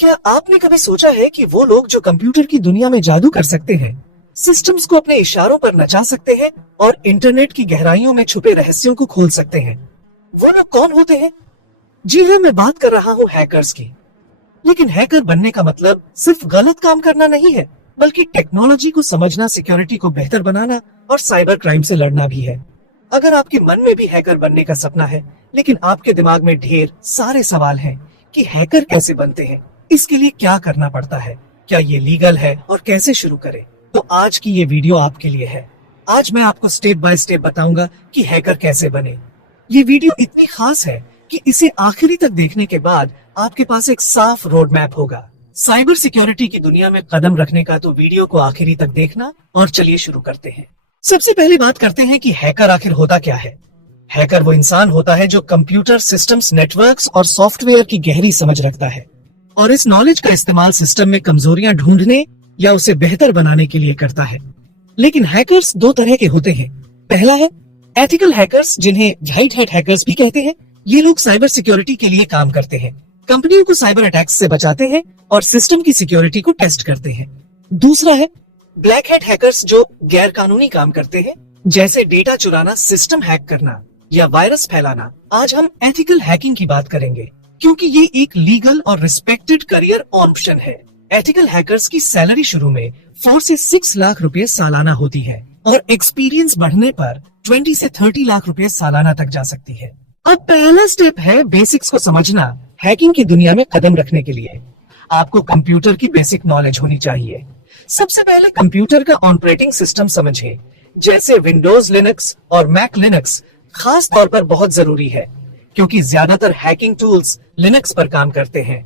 क्या आपने कभी सोचा है कि वो लोग जो कंप्यूटर की दुनिया में जादू कर सकते हैं, सिस्टम्स को अपने इशारों पर नचा सकते हैं और इंटरनेट की गहराइयों में छुपे रहस्यों को खोल सकते हैं, वो लोग कौन होते हैं? जी हाँ, मैं बात कर रहा हूँ हैकर्स की। लेकिन हैकर बनने का मतलब सिर्फ गलत काम करना नहीं है, बल्कि टेक्नोलॉजी को समझना, सिक्योरिटी को बेहतर बनाना और साइबर क्राइम से लड़ना भी है। अगर आपके मन में भी हैकर बनने का सपना है, लेकिन आपके दिमाग में ढेर सारे सवाल हैं कि हैकर कैसे बनते हैं, इसके लिए क्या करना पड़ता है, क्या ये लीगल है और कैसे शुरू करें, तो आज की ये वीडियो आपके लिए है। आज मैं आपको स्टेप बाय स्टेप बताऊंगा कि हैकर कैसे बने। ये वीडियो इतनी खास है कि इसे आखिरी तक देखने के बाद आपके पास एक साफ रोड मैप होगा साइबर सिक्योरिटी की दुनिया में कदम रखने का। तो वीडियो को आखिरी तक देखना और चलिए शुरू करते हैं। सबसे पहले बात करते हैं कि हैकर आखिर होता क्या है। हैकर वो इंसान होता है जो कंप्यूटर सिस्टम्स, नेटवर्क्स और सॉफ्टवेयर की गहरी समझ रखता है और इस नॉलेज का इस्तेमाल सिस्टम में कमजोरियां ढूंढने या उसे बेहतर बनाने के लिए करता है। लेकिन हैकर्स दो तरह के होते हैं। पहला है एथिकल हैकर्स, जिन्हें व्हाइट हैट हैकर्स भी कहते हैं। ये लोग साइबर सिक्योरिटी के लिए काम करते हैं, कंपनियों को साइबर अटैक्स से बचाते हैं और सिस्टम की सिक्योरिटी को टेस्ट करते हैं। दूसरा है ब्लैक हैट हैकर्स, जो गैर कानूनी काम करते हैं, जैसे डेटा चुराना, सिस्टम हैक करना या वायरस फैलाना। आज हम एथिकल हैकिंग की बात करेंगे, क्योंकि ये एक लीगल और रिस्पेक्टेड करियर ऑप्शन है। एथिकल हैकर्स की सैलरी शुरू में 4 से 6 लाख रुपए सालाना होती है और एक्सपीरियंस बढ़ने पर 20 से 30 लाख रुपए सालाना तक जा सकती है। अब पहला स्टेप है बेसिक्स को समझना। हैकिंग की दुनिया में कदम रखने के लिए आपको कंप्यूटर की बेसिक नॉलेज होनी चाहिए। सबसे पहले कंप्यूटर का ऑपरेटिंग सिस्टम समझिए, जैसे विंडोज लिनक्स और मैक लिनक्स खास तौर पर बहुत जरूरी है, क्योंकि ज्यादातर हैकिंग टूल्स लिनक्स पर काम करते हैं।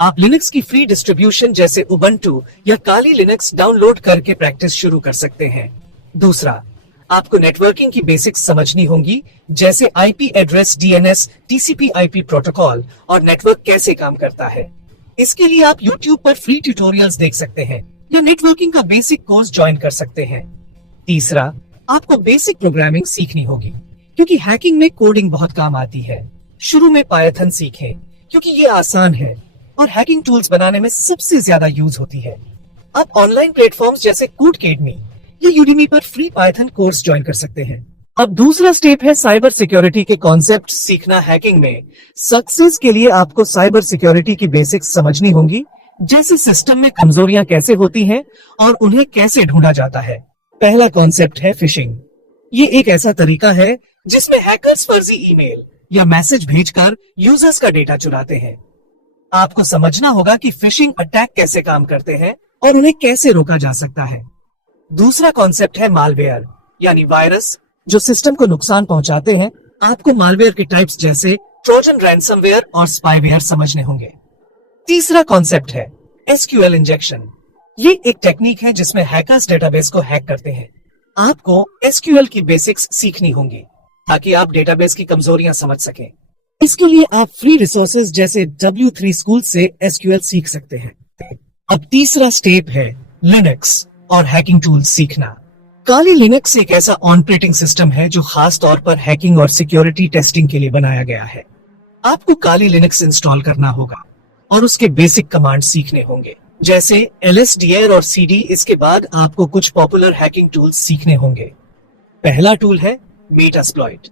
आप लिनक्स की फ्री डिस्ट्रीब्यूशन जैसे उबंटू या काली लिनक्स डाउनलोड करके प्रैक्टिस शुरू कर सकते हैं। दूसरा, आपको नेटवर्किंग की बेसिक्स समझनी होंगी, जैसे IP address, DNS, TCP IP protocol और नेटवर्क कैसे काम करता है। इसके लिए आप यूट्यूब पर फ्री ट्यूटोरियल्स देख सकते हैं या नेटवर्किंग का बेसिक कोर्स ज्वाइन कर सकते हैं। तीसरा, आपको बेसिक प्रोग्रामिंग सीखनी होगी, क्योंकि हैकिंग में कोडिंग बहुत काम आती है। शुरू में पायथन सीखें, क्योंकि ये आसान है और हैकिंग टूल्स बनाने में सबसे ज्यादा यूज होती है। आप ऑनलाइन प्लेटफॉर्म्स जैसे कूडकेडमी या यूडेमी पर फ्री पायथन कोर्स ज्वाइन कर सकते हैं। अब दूसरा स्टेप है साइबर सिक्योरिटी के कॉन्सेप्ट सीखना। हैकिंग में सक्सेस के लिए आपको साइबर सिक्योरिटी की बेसिक्स समझनी होंगी, जैसे सिस्टम में कमजोरियां कैसे होती हैं और उन्हें कैसे ढूंढा जाता है। पहला कॉन्सेप्ट है फिशिंग। ये एक ऐसा तरीका है जिसमें हैकर्स फर्जी ईमेल या मैसेज भेजकर यूजर्स का डेटा चुराते हैं। आपको समझना होगा कि फिशिंग अटैक कैसे काम करते हैं और उन्हें कैसे रोका जा सकता है। दूसरा कॉन्सेप्ट है मालवेयर, यानी वायरस जो सिस्टम को नुकसान पहुंचाते हैं। आपको मालवेयर के टाइप्स जैसे ट्रोजन, रैंसमवेयर और स्पाईवेयर समझने होंगे। तीसरा कॉन्सेप्ट है एसक्यूएल इंजेक्शन। ये एक टेक्निक है जिसमें हैकर्स डेटाबेस को हैक करते हैं। आपको एसक्यूएल की बेसिक्स सीखनी होंगी ताकि आप डेटाबेस की कमजोरियां समझ सकें। इसके लिए आप फ्री रिसोर्सेज जैसे W3 स्कूल से एसक्यूएल सीख सकते हैं। अब तीसरा स्टेप है लिनक्स और हैकिंग टूल्स सीखना। काली लिनक्स एक ऐसा ऑपरेटिंग सिस्टम है जो खास तौर पर हैकिंग और सिक्योरिटी टेस्टिंग के लिए बनाया गया है। आपको काली लिनक्स इंस्टॉल करना होगा और उसके बेसिक कमांड सीखने होंगे, जैसे LSDR और CD। इसके बाद आपको कुछ पॉपुलर हैकिंग टूल्स सीखने होंगे। पहला टूल है मेटास्प्लॉइट।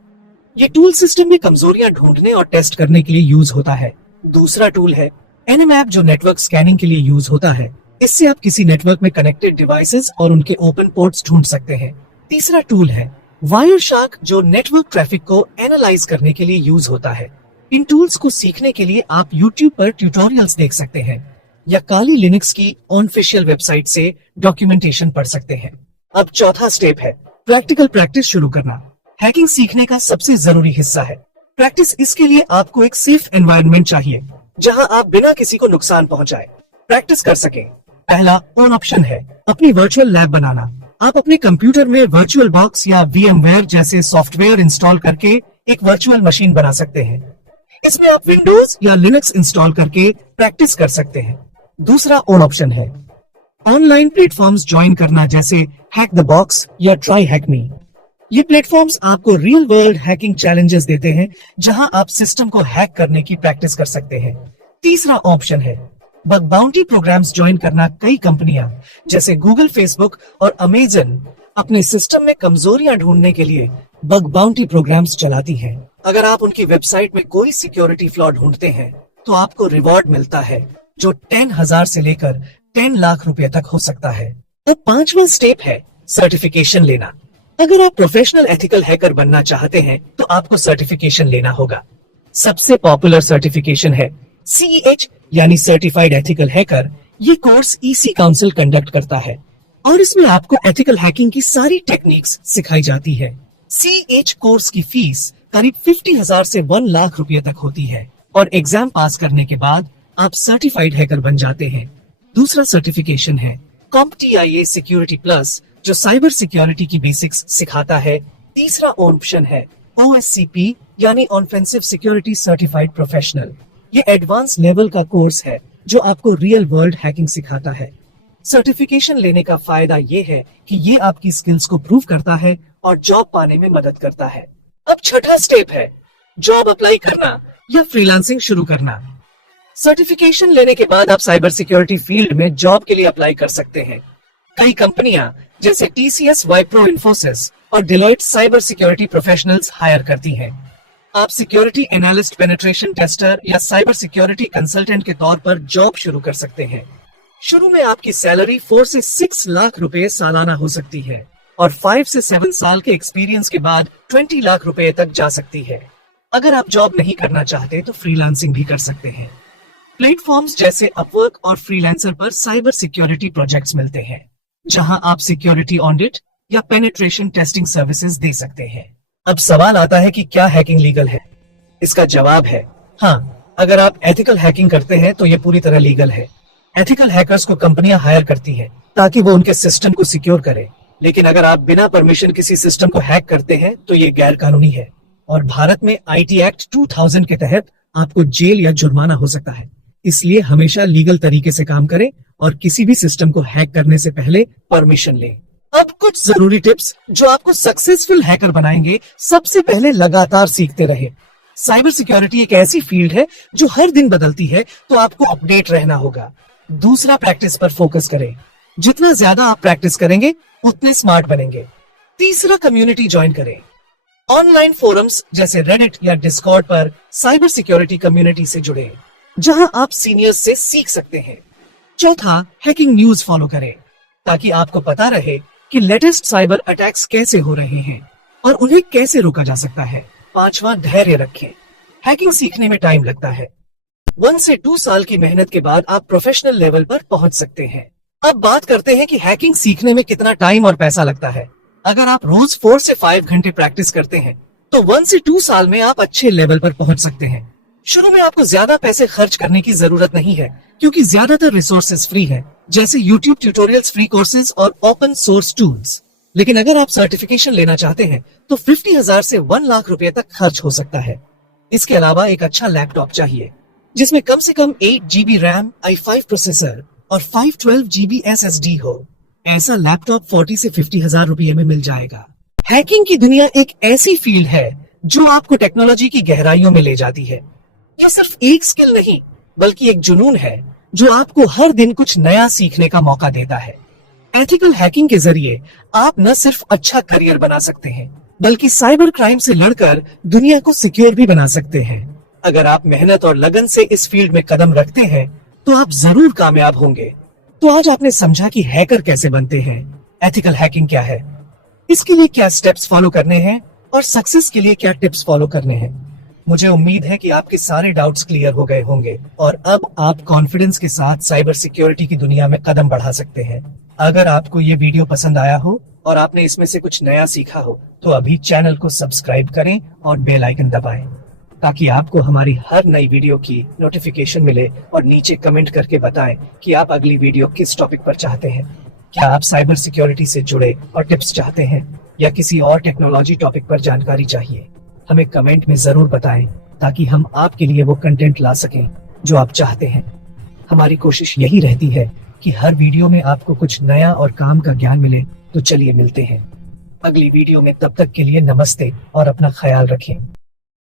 ये टूल सिस्टम में कमजोरियां ढूंढने और टेस्ट करने के लिए यूज होता है। दूसरा टूल है Nmap, जो नेटवर्क स्कैनिंग के लिए यूज होता है। इससे आप किसी नेटवर्क में कनेक्टेड डिवाइसेस और उनके ओपन पोर्ट्स ढूंढ सकते हैं। तीसरा टूल है वायरशार्क, जो नेटवर्क ट्रैफिक को एनालाइज करने के लिए यूज होता है। इन टूल्स को सीखने के लिए आप YouTube पर ट्यूटोरियल्स देख सकते हैं या काली लिनक्स की ऑफिशियल वेबसाइट से डॉक्यूमेंटेशन पढ़ सकते हैं। अब चौथा स्टेप है प्रैक्टिकल प्रैक्टिस शुरू करना। हैकिंग सीखने का सबसे जरूरी हिस्सा है प्रैक्टिस। इसके लिए आपको एक सेफ एनवायरनमेंट चाहिए, जहां आप बिना किसी को नुकसान पहुंचाए प्रैक्टिस कर सकें। पहला ऑन ऑप्शन है अपनी वर्चुअल लैब बनाना। आप अपने कंप्यूटर में वर्चुअल बॉक्स या VMware जैसे सॉफ्टवेयर इंस्टॉल करके एक वर्चुअल मशीन बना सकते हैं। इसमें आप विंडोज या लिनक्स इंस्टॉल करके प्रैक्टिस कर सकते हैं। दूसरा ऑन ऑप्शन है ऑनलाइन प्लेटफॉर्म्स ज्वाइन करना, जैसे हैक द बॉक्स या ट्राई हैक मी। ये प्लेटफॉर्म्स आपको रियल वर्ल्ड हैकिंग चैलेंजेस देते हैं, जहां आप सिस्टम को हैक करने की प्रैक्टिस कर सकते हैं। तीसरा ऑप्शन है बग बाउंटी प्रोग्राम्स ज्वाइन करना कई कंपनियां जैसे गूगल, फेसबुक और अमेजन अपने सिस्टम में कमजोरियां ढूंढने के लिए बग बाउंटी प्रोग्राम्स चलाती हैं। अगर आप उनकी वेबसाइट में कोई सिक्योरिटी फ्लॉ ढूंढते हैं तो आपको रिवॉर्ड मिलता है जो 10,000 से लेकर 10 लाख रुपए तक हो सकता है। अब 5वां स्टेप है सर्टिफिकेशन लेना। अगर आप प्रोफेशनल एथिकल हैकर बनना चाहते हैं तो आपको सर्टिफिकेशन लेना होगा। सबसे पॉपुलर सर्टिफिकेशन है CEH यानी सर्टिफाइड एथिकल हैकर। ये कोर्स EC काउंसिल कंडक्ट करता है और इसमें आपको एथिकल हैकिंग की सारी टेक्निक्स सिखाई जाती है। CEH कोर्स की फीस करीब 50,000 से 1 लाख रुपए तक होती है और एग्जाम पास करने के बाद आप सर्टिफाइड हैकर बन जाते हैं। दूसरा सर्टिफिकेशन है CompTIA सिक्योरिटी प्लस जो साइबर सिक्योरिटी की बेसिक्स सिखाता है। तीसरा ऑप्शन है OSCP यानी ऑफेंसिव सिक्योरिटी सर्टिफाइड प्रोफेशनल। ये एडवांस लेवल का कोर्स है जो आपको रियल वर्ल्ड हैकिंग सिखाता है। सर्टिफिकेशन लेने का फायदा ये है कि ये आपकी स्किल्स को प्रूव करता है और जॉब पाने में मदद करता है। अब छठा स्टेप है जॉब अप्लाई करना या फ्रीलांसिंग शुरू करना। सर्टिफिकेशन लेने के बाद आप साइबर सिक्योरिटी फील्ड में जॉब के लिए अप्लाई कर सकते हैं। कई कंपनियां जैसे TCS, Wipro, Infosys और Deloitte cyber security professionals hire करती हैं। आप सिक्योरिटी एनालिस्ट, पेनिट्रेशन टेस्टर या साइबर सिक्योरिटी कंसल्टेंट के तौर पर जॉब शुरू कर सकते हैं। शुरू में आपकी सैलरी 4 से 6 लाख रुपए सालाना हो सकती है और 5 से 7 साल के एक्सपीरियंस के बाद 20 लाख रुपए तक जा सकती है। अगर आप जॉब नहीं करना चाहते तो फ्रीलांसिंग भी कर सकते हैं। प्लेटफॉर्म्स जैसे अपवर्क और फ्रीलांसर पर साइबर सिक्योरिटी प्रोजेक्ट्स मिलते हैं जहां आप सिक्योरिटी ऑडिट या पेनिट्रेशन टेस्टिंग सर्विसेज दे सकते हैं। अब सवाल आता है कि क्या हैकिंग लीगल है? इसका जवाब है हाँ। अगर आप एथिकल हैकिंग करते हैं तो ये पूरी तरह लीगल है। एथिकल हैकर्स को कंपनियां हायर करती हैं ताकि वो उनके सिस्टम को सिक्योर करे। लेकिन अगर आप बिना परमिशन किसी सिस्टम को हैक करते हैं तो ये गैर कानूनी है और भारत में IT एक्ट 2000 के तहत आपको जेल या जुर्माना हो सकता है। इसलिए हमेशा लीगल तरीके से काम करें और किसी भी सिस्टम को हैक करने से पहले परमिशन लें। अब कुछ जरूरी टिप्स जो आपको सक्सेसफुल हैकर बनाएंगे। सबसे पहले लगातार सीखते रहे। साइबर सिक्योरिटी एक ऐसी फील्ड है जो हर दिन बदलती है तो आपको अपडेट रहना होगा। दूसरा, प्रैक्टिस पर फोकस करें। जितना ज्यादा आप प्रैक्टिस करेंगे उतने स्मार्ट बनेंगे। तीसरा, कम्युनिटी ज्वाइन करें। ऑनलाइन फोरम्स जैसे रेडिट या डिस्कॉर्ड पर साइबर सिक्योरिटी कम्युनिटी से जुड़े जहां आप सीनियर्स से सीख सकते हैं। चौथा, हैकिंग न्यूज फॉलो करें ताकि आपको पता रहे कि लेटेस्ट साइबर अटैक्स कैसे हो रहे हैं और उन्हें कैसे रोका जा सकता है। पांचवा, धैर्य रखें। हैकिंग सीखने में टाइम लगता है। 1 से 2 साल की मेहनत के बाद आप प्रोफेशनल लेवल पर पहुंच सकते हैं। अब बात करते हैं कि हैकिंग सीखने में कितना टाइम और पैसा लगता है। अगर आप रोज 4 से 5 घंटे प्रैक्टिस करते हैं तो 1 से 2 साल में आप अच्छे लेवल पर पहुंच सकते हैं। शुरू में आपको ज्यादा पैसे खर्च करने की जरूरत नहीं है क्योंकि ज्यादातर रिसोर्सेज फ्री हैं, जैसे YouTube ट्यूटोरियल्स, फ्री कोर्सेज और ओपन सोर्स टूल्स। लेकिन अगर आप सर्टिफिकेशन लेना चाहते हैं तो 50,000 से 1 लाख रुपए तक खर्च हो सकता है। इसके अलावा एक अच्छा लैपटॉप चाहिए जिसमें कम से कम 8 GB रैम, i5 प्रोसेसर और 512 GB SSD हो। ऐसा लैपटॉप 40 से 50,000 रुपए में मिल जाएगा। हैकिंग की दुनिया एक ऐसी फील्ड है जो आपको टेक्नोलॉजी की गहराइयों में ले जाती है। यह सिर्फ एक स्किल नहीं बल्कि एक जुनून है जो आपको हर दिन कुछ नया सीखने का मौका देता है। एथिकल हैकिंग के जरिए आप न सिर्फ अच्छा करियर बना सकते हैं बल्कि साइबर क्राइम से लड़कर दुनिया को सिक्योर भी बना सकते हैं। अगर आप मेहनत और लगन से इस फील्ड में कदम रखते हैं तो आप जरूर कामयाब होंगे। तो आज आपने समझा कि हैकर कैसे बनते हैं, एथिकल हैकिंग क्या है, इसके लिए क्या स्टेप्स फॉलो करने हैं और सक्सेस के लिए क्या टिप्स फॉलो करने हैं। मुझे उम्मीद है कि आपके सारे डाउट्स क्लियर हो गए होंगे और अब आप कॉन्फिडेंस के साथ साइबर सिक्योरिटी की दुनिया में कदम बढ़ा सकते हैं। अगर आपको ये वीडियो पसंद आया हो और आपने इसमें से कुछ नया सीखा हो तो अभी चैनल को सब्सक्राइब करें और बेल आइकन दबाएं ताकि आपको हमारी हर नई वीडियो की नोटिफिकेशन मिले। और नीचे कमेंट करके बताएं कि आप अगली वीडियो किस टॉपिक पर चाहते हैं। क्या आप साइबर सिक्योरिटी से जुड़े और टिप्स चाहते हैं या किसी और टेक्नोलॉजी टॉपिक पर जानकारी चाहिए? हमें कमेंट में जरूर बताएं ताकि हम आपके लिए वो कंटेंट ला सकें जो आप चाहते हैं। हमारी कोशिश यही रहती है कि हर वीडियो में आपको कुछ नया और काम का ज्ञान मिले। तो चलिए मिलते हैं अगली वीडियो में। तब तक के लिए नमस्ते और अपना ख्याल रखें।